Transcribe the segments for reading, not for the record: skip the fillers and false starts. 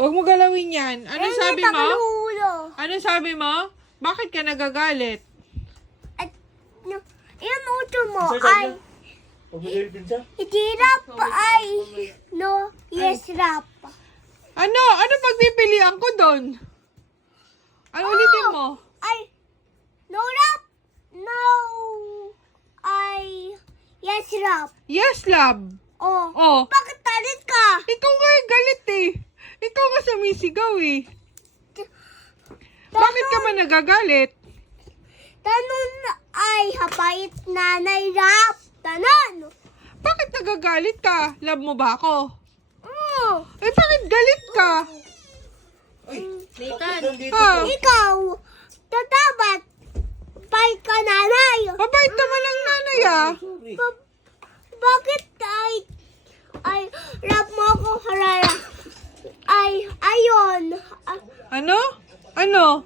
Huwag mo galawin yan. Ano sabi mo? Ulo. Ano sabi mo? Bakit ka nagagalit? At, yung ulo mo Sir, sabi ay, niya, huwag mo galipin siya. hindi rap ay, no, yes rap. Ano? Ano pagpipilian ko doon? Ano ulitin mo? Ay, no rap, no, ay, yes rap. Yes, love. Oh, Oh. bakit talit ka? Ikaw nga yung galit eh. Ikaw nga sumisigaw eh. Bakit ka man nagagalit? Tanon ay habait nanay rap. Tanon. Bakit nagagalit ka? Love mo ba ako? Oh, Eh, bakit galit ka? Nathan. Ha? ikaw, tatabat. Bait ka nanay. Mabait naman ang nanay ah. Bakit ay, rap mo ako harara? Ay, ayon. Ano? Ano?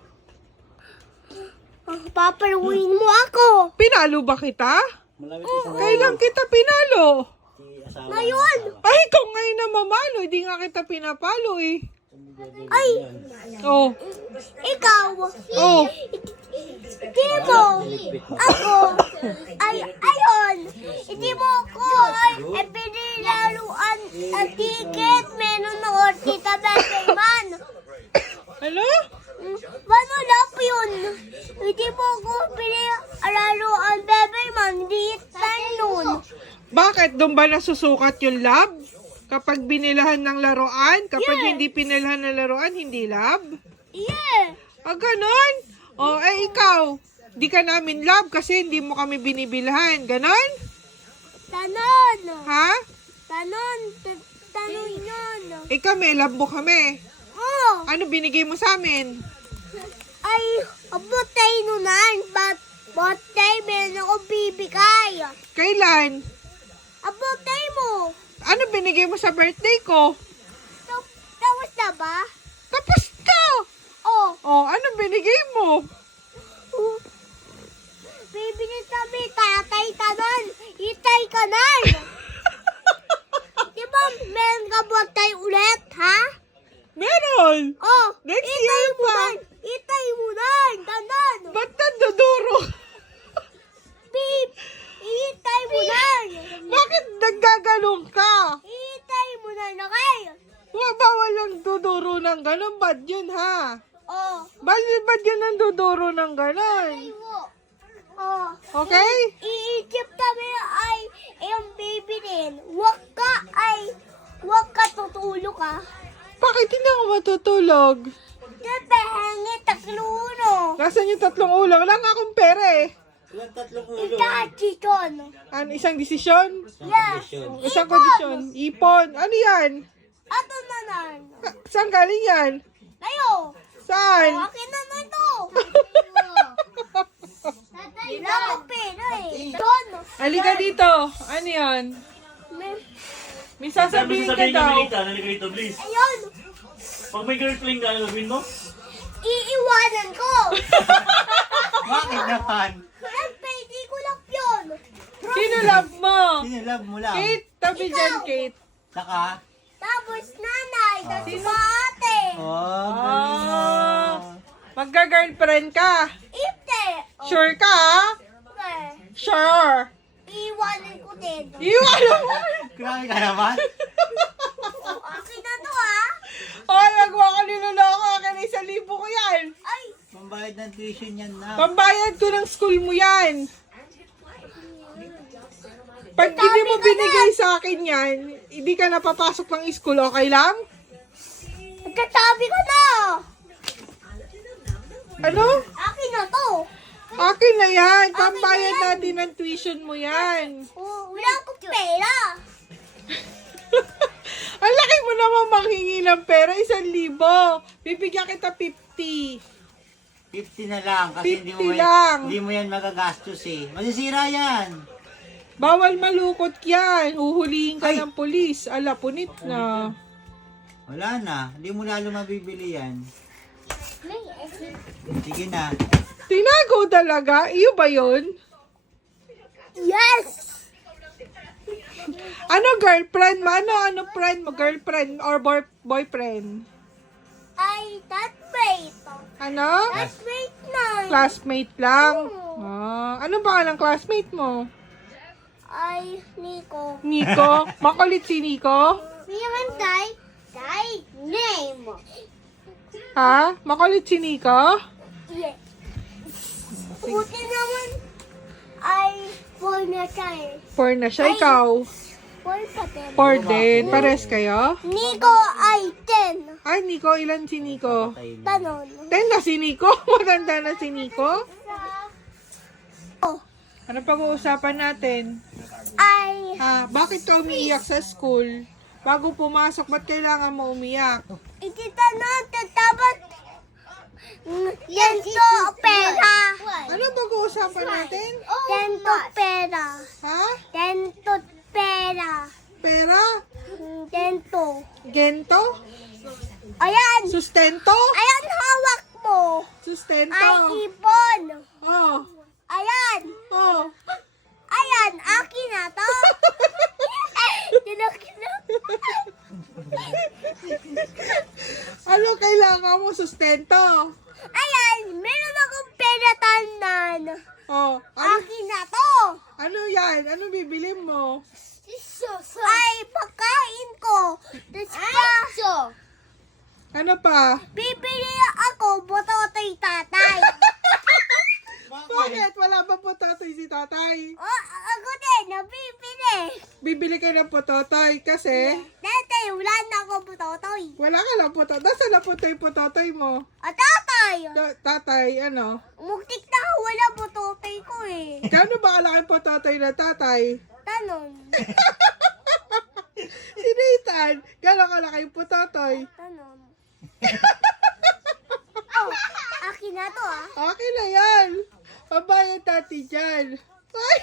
Papaluin mo ako. Pinalo ba kita? Malapit na sa Kailan kita pinalo? asawa. Ngayon. Ay, ikaw ngayon na mamalo. Hindi nga kita pinapalo eh. Ay, Oh. ikaw. Oh. Hindi mo. Ako. Ay, ayon. Hindi mo ako. Ay, pinilaruan ang ticket. Menonood kita Bebeman. Ano? Paano lap yun? Hindi mo ako pinilaruan Bebeman. Hindi tayo nun. Bakit? Doon ba nasusukat yung love? Kapag binilahan ng laruan? Kapag Yeah. hindi pinilahan ng laruan, hindi love? Yeah. Ah, ganon? O, eh, ikaw. Di ka namin love kasi hindi mo kami binibilahan. Ganon? Tanon. Ha? Tanon. Tanon yun. Eh, kami, love mo kami. Oh. Ano binigay mo sa amin? Ay, abotay nunan. Botay, meron ako bibigay. Kailan? Abotay mo. Ano binigay mo sa birthday ko? Tapos na ba? Tapos na! Oh. Oh, ano binigay mo? Bibili kami, tatay tanon. Itay ka na. Di ba meron ka botay ulit, ha? Meron! Oh. Next itay year mo pa. na. Itay mo na. Tanon. Ba't nanduduro? Beep. Itay mo na. Bakit naggagalong ka? Itay mo na na kayo. Bawal lang duduro ng ganon. Bad yun, ha? Oh. Ba't yun ang duduro ng ganon? Oh. Okay? Iisip kami ay yung baby din. Huwag ka tutulog ka. Bakit hindi ako matutulog? Diba, hangi takluno. Nasaan yung 3 ulo? Wala nga akong pera eh. Ilang tatlong ulo. Itachiton. Ano, isang desisyon? Yeah. Isang kondisyon? Ipon? Ano yan? Ato na nan. Saan galing yan? Tayo. Saan? Akin na na to. Wala akong pera eh. Don. Halika dito. Ano yan? May sasabihin ka daw. Halika dito, please. Ayun. Pag may girlfriend ka, ano gawin mo? Iiwanan ko. Bakit naman? Siyempre, hindi ko lang yun. Sino love mo? Sino love mo lang? Kate, tabi dyan, Kate. Saka? Tapos nanay, tapos ate. Oh, Ah, magka-girlfriend ka. Ite. Sure ka, ha? Okay. Sure. Iiwanan ko din. Iwan mo. Grabe ka naman. Akin na to ha. Ay, wag mo ako niloloko. Akin 1,000 ko yan. Ay, Pambayad ng tuition yan na. Pambayad ko ng school mo yan. Pag hindi mo binigay sa akin yan, hindi ka napapasok ng school, okay lang? nagkatabi ka na. Ano? Akin na to. Akin na yan. Pambayad natin ng tuition mo yan. Oh, wala akong pera. Ang laki mo naman manghingi ng pera, 1,000. Bibigyan kita 50. 50 na lang kasi 50 lang. hindi mo yan magagastos eh. Masisira yan. Bawal malukot yan. Huhulihin ka Ay. ng polis. Ala, punit na. Wala na. Hindi mo lalo mabibili yan. Sige na. Tinago talaga? Iyo ba yun? Yes. Ano girlfriend mo? Ano friend mo? Girlfriend or boyfriend? Classmate. Ano? Classmate na. Classmate lang. Ano ba ang classmate mo? Ay, Nico. Nico? Makulit si Nico? Meron tayo name. Ha? Makulit si Nico? Yes. Buti naman ay 4 na tayo. 4 na siya, ikaw. 4 pa din. 4 din. Pares kayo? Nico ay 10. Ay, Nico, ilan si Nico? Tanon. 10 na si Nico? Matanda na si Nico? Oh, Ano pag-uusapan natin? ay Ha? Bakit ka umiiyak sa school? Bago pumasok, ba't kailangan mo umiyak? ititanong tatapat ganito pera. Ano pag-uusapan natin? Ganito pera. Ha? Ganito pera. Pera? Ganito. Gento? Ayan. Sustento? Ayan hawak mo. Sustento? Ay ipon. Oh. Ayan. Oh. Ayan. Akin na to. Ano kailangan mo sustento? Ayan. Meron akong pera tanan. Oh. Akin na to. Ano yan? Ano bibili mo? Ay, pagkain ko. Tapos pa, Ano pa? bibili ako bototoy tatay. Bakit? Wala pa pototoy si tatay. Ako din, nabibili. Bibili kayo ng pototoy kasi Tatay, wala na ako bototoy. wala ka lang pototoy. Nasaan na po yung pototoy mo? Tatay, Tatay, ano? muktik na wala bototoy ko eh. Kano ba kalaki pototoy na tatay? Tanon. Si Nathan, gano'n kalaki yung pototoy? Tanon. Oh, akin na to ah. Okay na yan. Pabayad tati dyan. Ay!